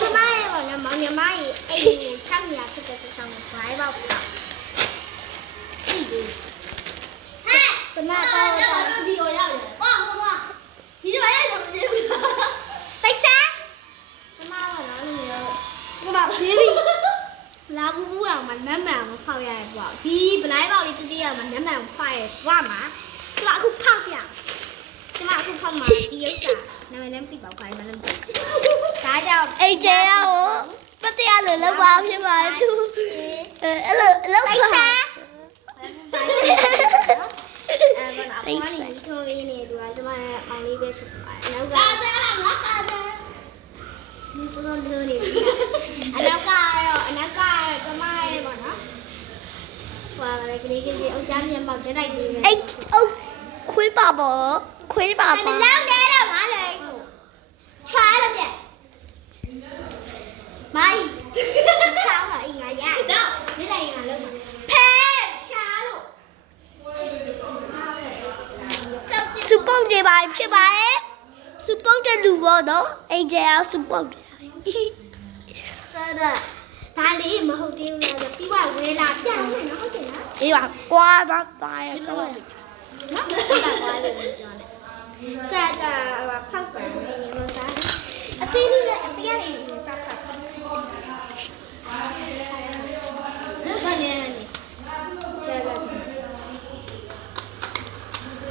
ကျမရဲ့ပေါ့နော်မောင်ညီမကြီးအိမ်ကိုချောက်ညာဖြစ်တဲ့ဆောင်ကိုဘိုင်းပေါက်တာကြည့်လေဟဲ့ကျမတော့ဒီရောရတယ်ဝါဝါဒီလိုရတယ်မသိဘူးတိုက်စားကျမကတော့နော်လူမျိုးဟိုမှာဘေးဘီလာဘူးဘူးအောင်မနမ်းမှန်မဖောက်ရရပေါ့ဒီဗလိုက်ပေါက်လေးတတိယမှာနမ်းမှန်ဖောက်ရဝါမှာကျမအခုဖောက်ပြကျမအခုဖောက်မှာဒီဥစ္စာနာမည်လည်းမသိပါဘူးခိုင်းမလည်းမသိဒါကြောင့်အိတ်ကျဲရောမတရားလို့လောက်ပါဖြစ်ပါသူအဲ့လိုလောက်ပါအဲ့ဘာအဖေကနေထိုးရင်းနေတူကကျမရဲ့မောင်လေးပဲဖြစ်ပါတယ်နောက်ကကားလားကားလားဒီပေါ်လို့နေပြီအနောက်ကတော့ကျမရဲ့ပေါ့နော်ဟိုကလည်းကလေးကစီအုတ်ကြားမြန်ပေါက်တက်တိုက်သေးတယ်အိတ်ခွေးပါပေါ့ခွေးပါပေါ့မလောက်နေတော့မလေးချားလို့ပြမိုင်းချောင်းလာအင်္ဂါရတော့ဒီလိုက်ရင်လုံးမှာဖဲချားလို့ စူပေါင်းတွေပါဖြစ်ပါရဲ့စူပေါင်းတဲ့လူပေါ့နော်အိတ်ကျဲရောစူပေါင်းတယ်ဆက်တော့ဒါလေးမဟုတ်သေးဘူးလားပြီးတော့ဝဲလာပြန်မယ်နော်ဟုတ်တယ်နော်အေးပါကွာသားရဲ့ကောင်းနော်ဒါကွာလို့ပြောတယ်ဆက်တော့ဖောက်ပံနေလို့စားအသေးလေးနဲ့အသေးရည်ကိုစားဖတ်ဘာနေလဲဆက်တော့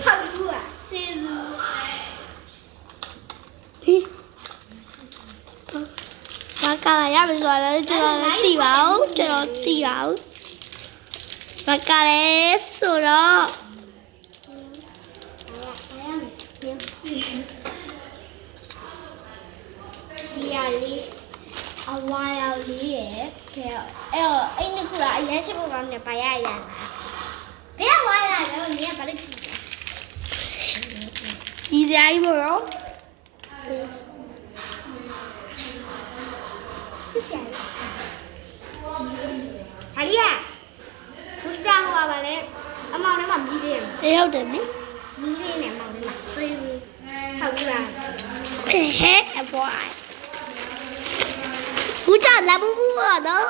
ဟာဘူးอ่ะကျေးဇူးဘာကလာရမလို့ဆိုတော့ကျွန်တော်သိပါဦးကျွန်တော်သိပါဦးဘာကလည်းဆိုတော့ဒီရလေးအဝါရလေးရဲ့ကဲအဲ့နှစ်ခုကအရင်ချစ်ဖို့ကောင်းတယ်ပါရရဘယ်ဝါရလဲနင်ကဘာလို့ကြည့်လဲ ဒီစရာကြီးပေါ့နော်ချစ်စရာဟာလီယာဘုရားဟောပါလေအမောင်ထဲမှာမြည်တယ် တယောက်တည်းနိ မြည်လေးနဲ့အမောင်ထဲမှာစေးဟုတ်ပြီလား ဟဲ့အပွားဘူးကြလာဘူးဘူးတော့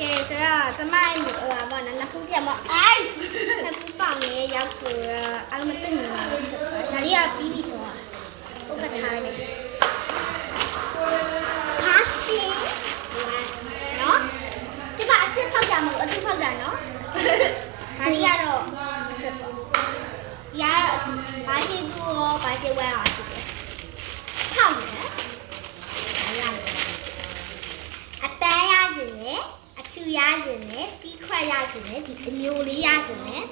ကဲဆိုတော့ကျမရဲ့ဟိုပါဘောနော်နှစ်ခုပြမအိုက်နှစ်ခုပေါင်နေရောက်ဆိုတော့အလုံးမသိနေတာဒါလေးကပြီးပြီဆိုတော့ဥပထားလိုက်ဖာစီနော်ဒီမှာအစ်စ်ဖောက်ကြမလို့အစ်စ်ဖောက်တာနော်ဒါလေးကတော့အစ်စ်ပေါ့ရဘာချစ်သူရောဘာချစ်ဝဲအောင်ဖြစ်တယ်ဖောက်နေတယ်အတန်းရခြင်းနဲ့အဖြူရခြင်းနဲ့စီးခွက်ရခြင်းနဲ့ဒီအမျိုးလေးရခြင်းနဲ့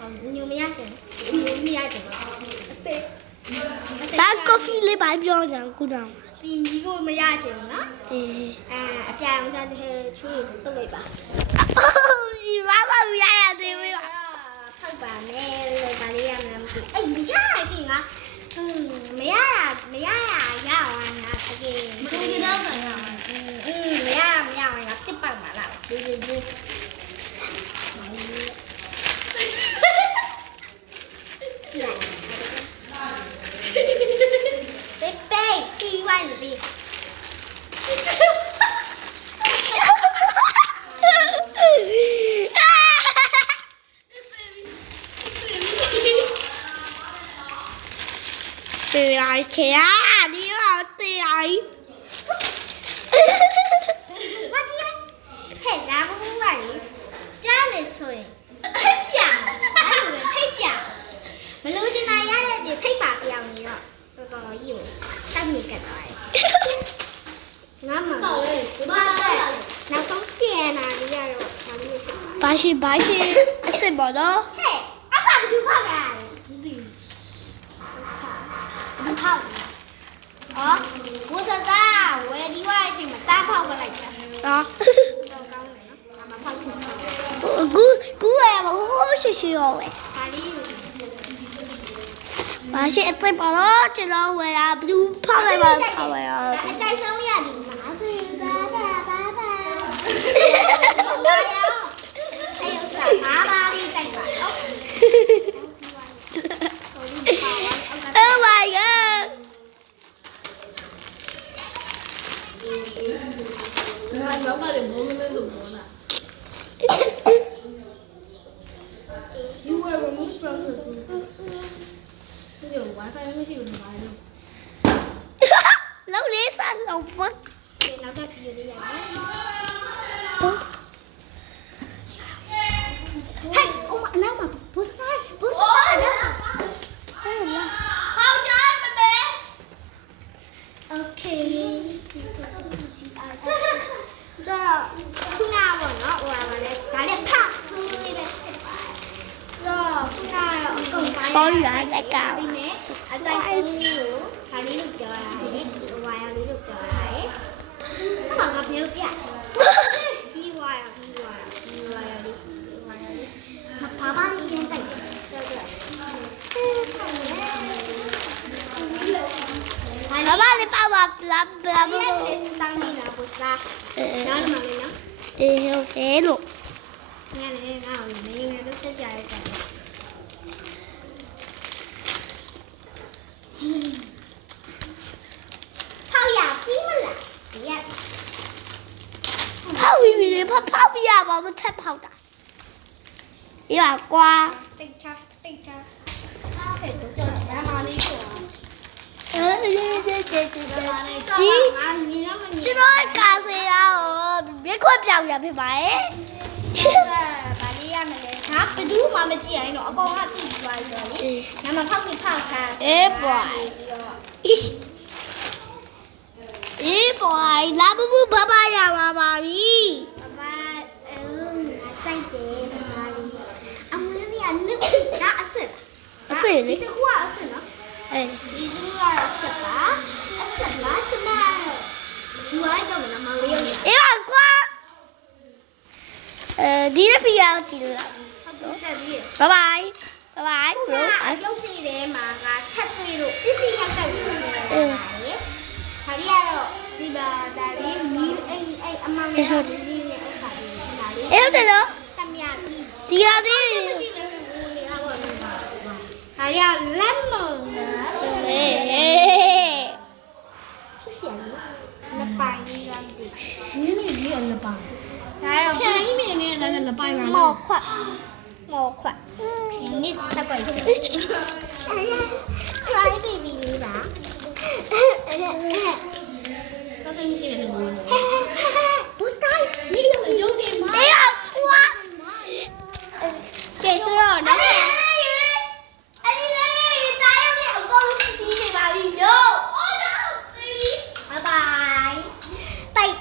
အမျိုးမရခြင်းအမျိုးမရခြင်းအစ်စ်ဒါကော်ဖီလေးပါပြောကြကူတော့ဒီမီကိုမရခြင်းနော်အေးအပြာအောင်ချချွေးတုတ်လိုက်ပါဒီဘာမှမရရသေးဘူးဖောက်ပါမယ်လို့ဒါလေးရမှာမသိအေးမရရရှိငါမရရအောင်ငါတကယ်မတူကြတော့မှာမရအောင်ငါပြစ်ပတ်မှာလားဒီပေးတီးဝိုင်းလို့ပြီးတရားချေရဒီတော့တရားကြီးဘာကြီးဟဲ့လာဘူးပါလေကြားနေဆိုရင်ထိတ်ပြအဲ့လိုပဲထိတ်ပြမလို့ချင်တာရတဲ့ပြထိတ်ပါပြောင်းနေတော့တော်တော်ကြီးကိုတောက်နေကြတော့ငါမှဟုတ်လေဘာလဲနောက်ဆုံးကျန်တာလေးရတော့ဒါလေးဖြစ်ပါဘာရှိအစ်စ်ပေါ့နော် ဟဲ့အကဘာတူဖောက်တာလဲမသိဘူးမဖောက်အော်ဘုဇကာဝယ်ဒီဝိုင်းအချိန်မှာတားဖောက်ပလိုက်တာနော်တော့ကောင်းတယ်နော်မဖောက်ဘူးကူရမဟုတ်ရှိရောပဲဒါလေးဘာရှိအစ်စ်ပေါ့နော်ကျွန်တော်ဝယ်တာဘလူးဖောက်လိုက်ပါဖောက်ရအောင်အကြိုက်ဆုံးရသည်မှာသူဘာဘာအဲ့ဥစ္စာဘာလေးကြိုက်ပါတော့Oh my god နောက်မှလည်းဘုံမမဲဆိုပေါ်လာ You were removed from the group ဒီ Wi-Fi မရှိဘူးဘာလို့ လုံးလေးစားလုံးပွတ် ဒီနောက်တစ်ဗီဒီယိုလေးရတယ်ဟဲ့အမအနောက်မှာဘူစတိုင်းဘူစတိုင်းနော်ဟဲ့လားဟောက်ကြမမေ Okay ဆိုတော့ခုနကပေါ့နော်ဟိုပါလေဒါလည်းဖတ်သူလေးပဲဖြစ်ပါတယ်ဆိုတော့ခုနကတော့အကုန်ပိုင်း Sorry ပါလက်က ပြီးမယ်အတိုင်းဆုံးလေးကိုဒါလေးလို့ပြောရတယ်ဝါယာလေးလို့ပြောရတယ်အဲ့မှာငါဘယ်လိုပြပြီးဝါယာလေးဘာဘာလေးပြန်ကြိုက်ဆိုတော့ ဘာဘာလေးပါပါဘလာဘလာဘ ဒီနေ့စတောင်းနေတာပေါ့လားနားမလေးနော် အေးဟုတ်တယ်လို့ ညနေငါ့ကိုနေနေလို့ဆက်ကြရတဲ့ထောက်ရပြီးမလားရက် ဖောက်ပြီးပြီဖောက်ပြရပါမထက်ဖောက်တာအေးပါကွာ တိတ်ချအားဖဲတော့ကြောက်ချမ်းမလေးပေါ့ ဒီ ငါညီတော့မညီ ကျွန်တော်ကာစေတာကိုမြက်ခွက်ပြောင်ရဖြစ်ပါရဲ့ ဘာလေးရမလဲဟာဘယ်သူမှမကြည့်ရင်တော့အကောင်ကတိပြီးသွားပြီဆိုလေညမဖောက်ပြီးဖောက်တာ အေးပွိုင်အေးပွိုင်လာဘူးဘာဘာရပါပါပြီ ဘာကြိုက်တယ်ဘာလေးအမလေးကနုဒါအစ်ဒီကူကအစ်နော် အေး ဒီကူကအစ်ပါအစ်လားကျမယူလိုက်တော့မမလေးရ အေးပါကွာဒီရဖီရောက်ကြည့်လို့ ဟုတ်တယ်ပြီ ဘိုင်ဘိုင်ဘိုင်ဘိုင်ဘရို အရုပ်စီထဲမှာကထပ်တွေ့လို့ပစ္စည်းရောက်တယ်လို့ပြောတယ်။ဒါရီကတော့ဒီပါဒါလေးမီးအဲ့အမောင်ရဲ့ဒီလေးနဲ့ဥစ္စာလေးဒါလေး အေးဟုတ်တယ်နော် တမယာပြီး ဒီရသေး မရှိလည်းဘူးလေဟာပေါ့ဒါရီကလက်မုံလား အေး ချစ်ရှင်လက်ပိုင်လေးကမသိ နင်းနေပြီးတော့လက်ပါ ဒါရော ဖြန်ကြီးမြင်နေတာလည်းလက်ပိုင်လာ မော်ခွတ်နစ်တက်ကို cry baby လေးပါအဲ့ဒါ တော့စိတ်မရှိတဲ့လူတွေ ဘူစတိုင်းမိရုပ်တယ်မ အေးပါကွာ ကဲဆိုတော့နော် အဲ့ဒီလေတားရမယ်အကုန်လုံးစီးနေပါပြီနော် bye bye တိုက်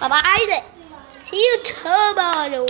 ဘိုင်ဘိုင်လေ see you tomorrow